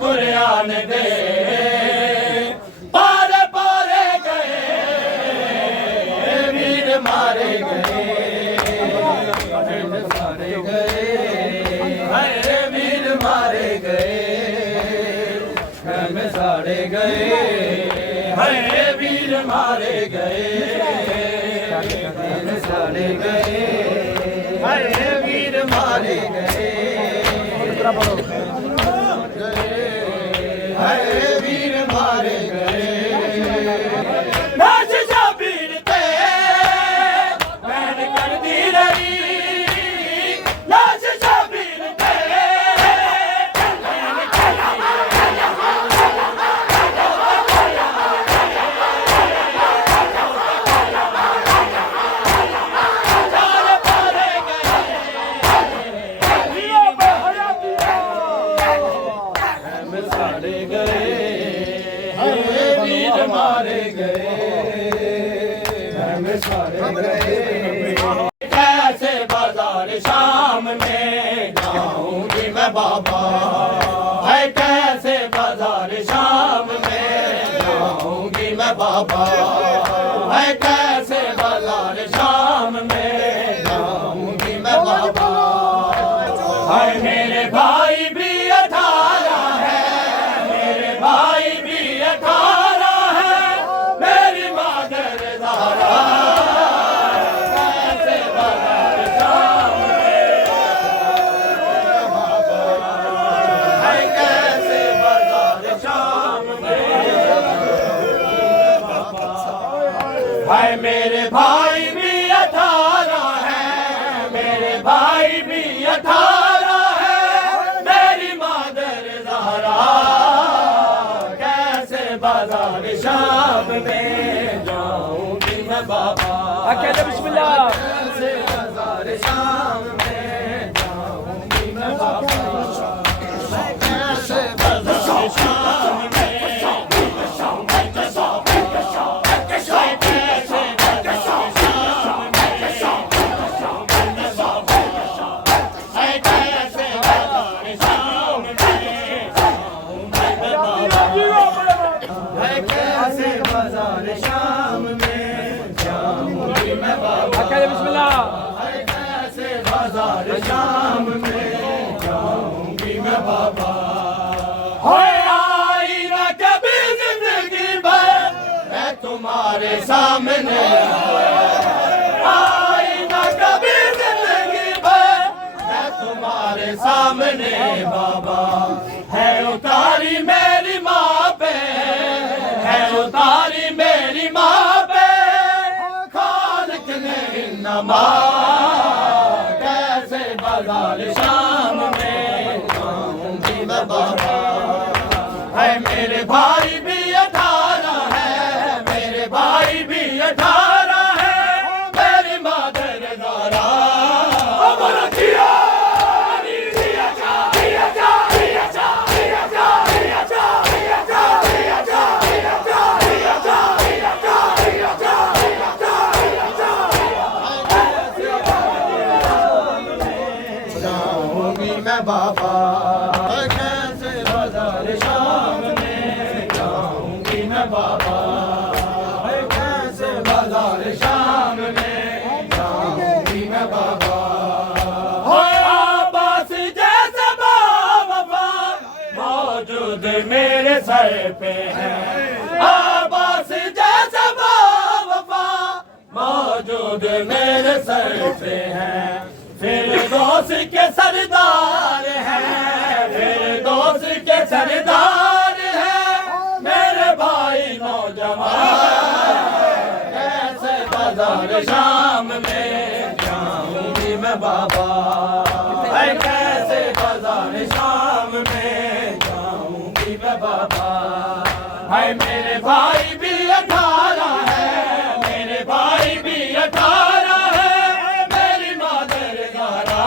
कुरान दे पारे पारे गए वीर मारे गए सारे गए हाय वीर मारे गए हम सारे गए हाय वीर मारे गए सारे गए हाय वीर मारे गए हाय वीर मारे गए नाच जा वीर ते बैठ कर दी रही नाच जा वीर ते सारे गए वीर मारे गए हम सारे गए कैसे बाजार शाम में जाऊंगी मैं बाबा है कैसे बाजार शाम में जाऊंगी मैं बाबा है कैसे बाजार शाम में जाऊंगी मैं बाबा है मेरे भाई भी 18 है मेरे भाई भी 18 है मेरी मादर ज़हरा कैसे बाजार शाम में है कैसे बाजार शाम में है मेरे भाई भी 18 है मेरे भाई भी 18 है मेरी मादर ज़हरा कैसे बाजार शाम में जाऊंगी मैं बाबा कहते बिस्मिल्लाह कैसे बाजार शाम में जाऊंगी मैं बाबा कैसे बाजार शाम में कैसे बाजार शाम में जाऊंगी मैं बाबा कहते बिस्मिल्लाह कैसे बाजार शाम में जाऊंगी मैं बाबा आई ना कभी जिंदगी भर मैं तुम्हारे सामने आई ना कभी जिंदगी भर मैं तुम्हारे सामने बाबा है उतारी मेरी माँ पे है उतारी मेरी माँ पे खालिक ने नमा कैसे बाजार शाम में जाऊंगी मैं बाबा है मेरे भाई भी 18 है मेरे भाई भी 18 है मेरी मादर ज़हरा जाऊंगी मैं बाबा कैसे बाजार शाम में जाऊंगी मैं बाबा कैसे बाजार शाम में जाऊंगी मैं बाबा आबास जैसे बाबा मौजूद मेरे सर पे है आबास जैसे बाबा मौजूद मेरे सर पे है फिर दोस्त के सरदार हैं फिर दोस्त के सरदार हैं मेरे भाई नौजवान कैसे बाजार शाम में जाऊंगी मैं बाबा है कैसे बाजार शाम में जाऊंगी मैं बाबा है मेरे भाई भी 18 है मेरे भाई भी 18 है मेरी मादर ज़हरा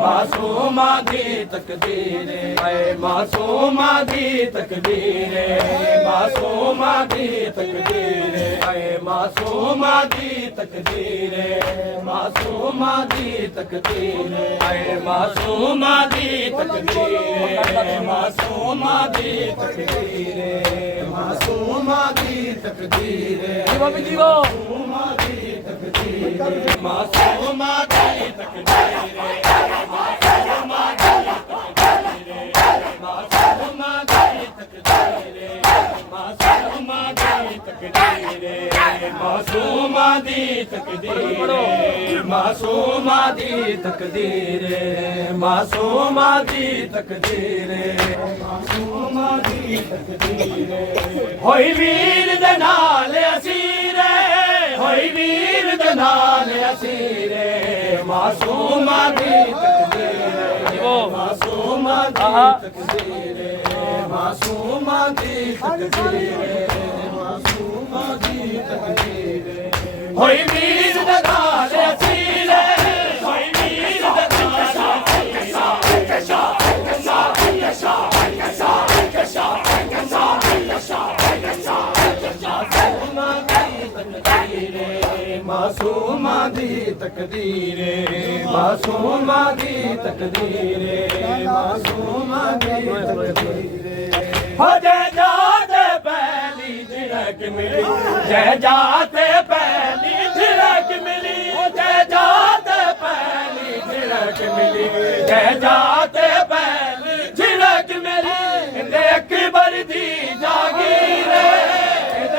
मासूमा की तकदीर ऐ मासूमा दी तकदीर मासूमा दी तकदीर ऐ मासूमा दी तकदीर मासूमा दी तकदीर ऐ मासूमा दी तकदीर मासूमा दी तकदीर मासूमा दी तकदीर मासूमा दी तकदीर मासूमा दी तकदीर मासूमा दी तकदीर मासूमा दी तकदीर मासूमा दी तकदीर मासूमा दी तकदीर होई वीर दे नाल असीर होई वीर दे नाल असीर मासूमा दी तकदीर मासूमा दी तकदीर मासूमा दी तकदीर मासूमा दी तकदीर होई वीर दे नाल असीर होई वीर दे मासूमा दी तकदीर मासूमा दी तकदीर मासूमा दी तकदीर हो जय जाते पहली झिड़क मिली जय जाते पहली झिड़क मिली जय जाते पहली झिड़क मिली जय जाते पहली झिड़क मिली अकबर दी जागीर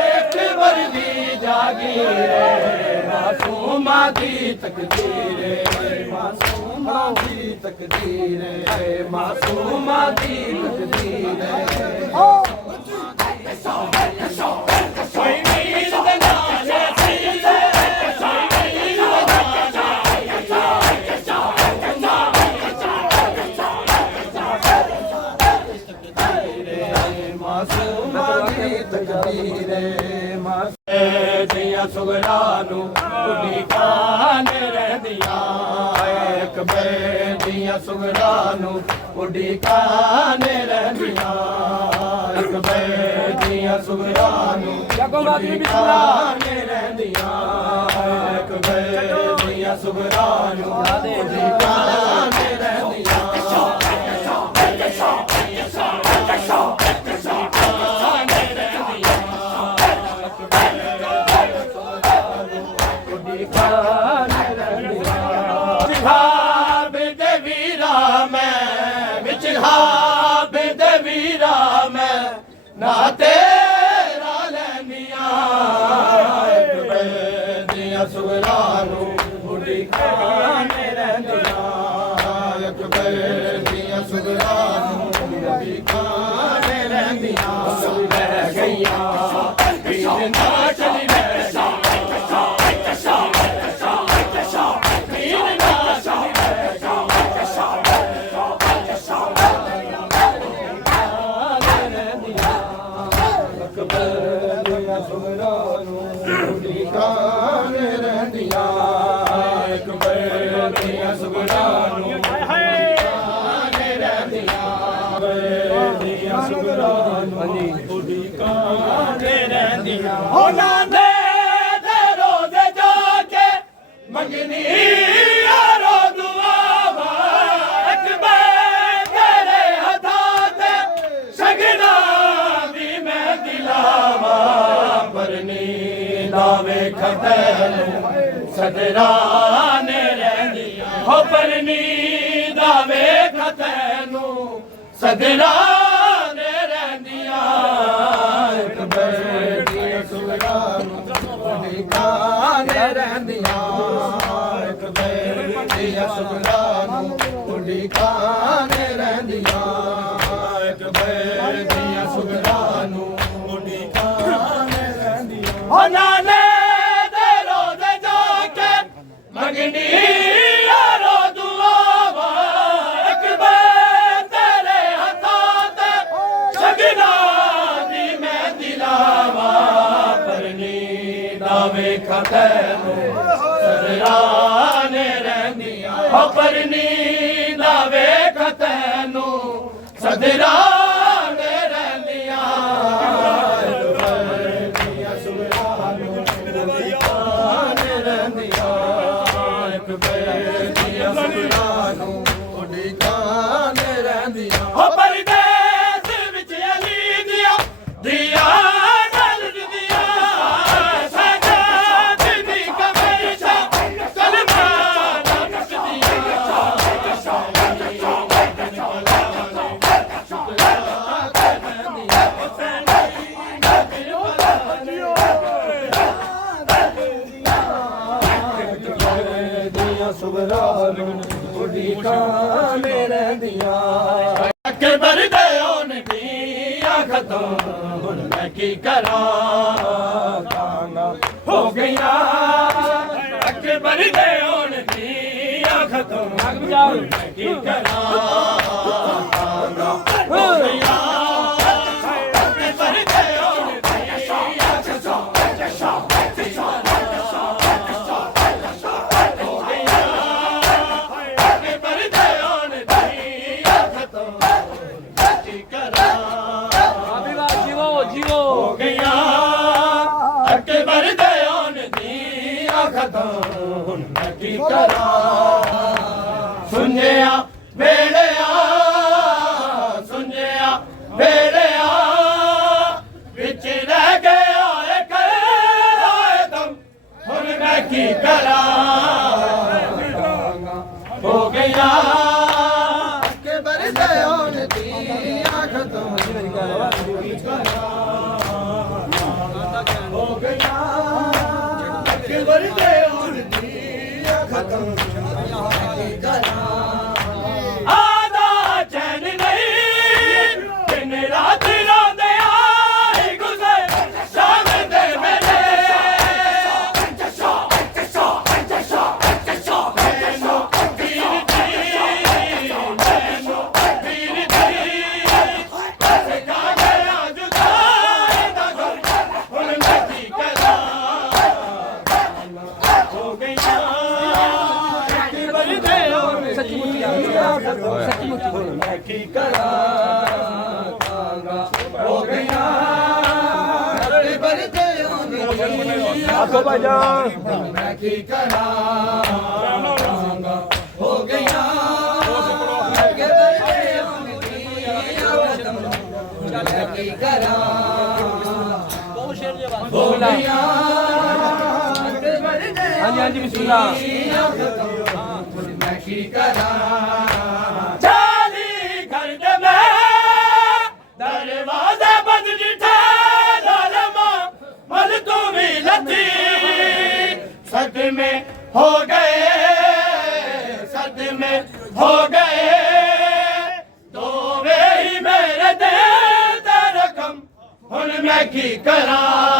अकबर दी जागीर मासूमा दी तकदीर मासूमा दी तकदीर मासूमा दी तकदीर दिया सुगरानू कुड़ी कान रहदिया अकबर दिया सुगरानू कुड़ी कान रहदिया अकबर दिया सुगरानू कुड़ी कान रहदिया अकबर दिया सुगरानू कुड़ी कान रहदिया ना तेरा लैनिया दिया सुगरानू बुढ़ी खाने रहनिया अकबर दिया सुगरानू बुढ़ी खाने रहनिया रह गईया नाचनी मंगनी यारो दुआवा अकबर तेरे हथां ते सगना दी मैं दिलावा परनी दावे खतैनू सदराने रहनिया हो परनी दावे खतैनू सदराने रहनिया अकबर दी सुगरानू काने रहनिया सुगरानू कुड़ी काने रहनिया अकबर दिया सुगरानू कुड़ी काने रहनिया हो नाने दे रोज़े जाके मंगनी यारो दुआवा अकबर तेरे हथां ते सगना दी मैं दिलावा परनी दावे खतैनू सदराने रहनिया परनी दावे खतैनू खाने रहंदियां अकबर दे ओन दियां खत्म हुन मैं की करां हो गईयां अकबर दे ओन दियां खत्म हुन मैं की करां हो गईयां सुनिया बेड़िया सुनिया बेड़िया बिच रह गया दम हुन मैं की करा हो गया अकबर दे ओन दियां खत्म हो गया अकबर दे ओन दियां खत्म आधा चैन नहीं दिन रात रोंदे आए गुज़र शाम दे मेले मैनू पीर दी बस खा गया जुदाई दा गम हुन मैं की करां हो गईयां मैं की करां हो गईयां अकबर दे ओन आखो भाईजान मैं की करां हो गईयां अकबर दे ओन मैं की करां हो गईयां अकबर दे हां जी बिस्मिल्लाह मैं की करां दरवाजा बंद जिठा लालमा मल तू भी लथी सदमे हो गए सदमे हो गए तो वे ही मेरे दिल दा रकम हुन मैं की करां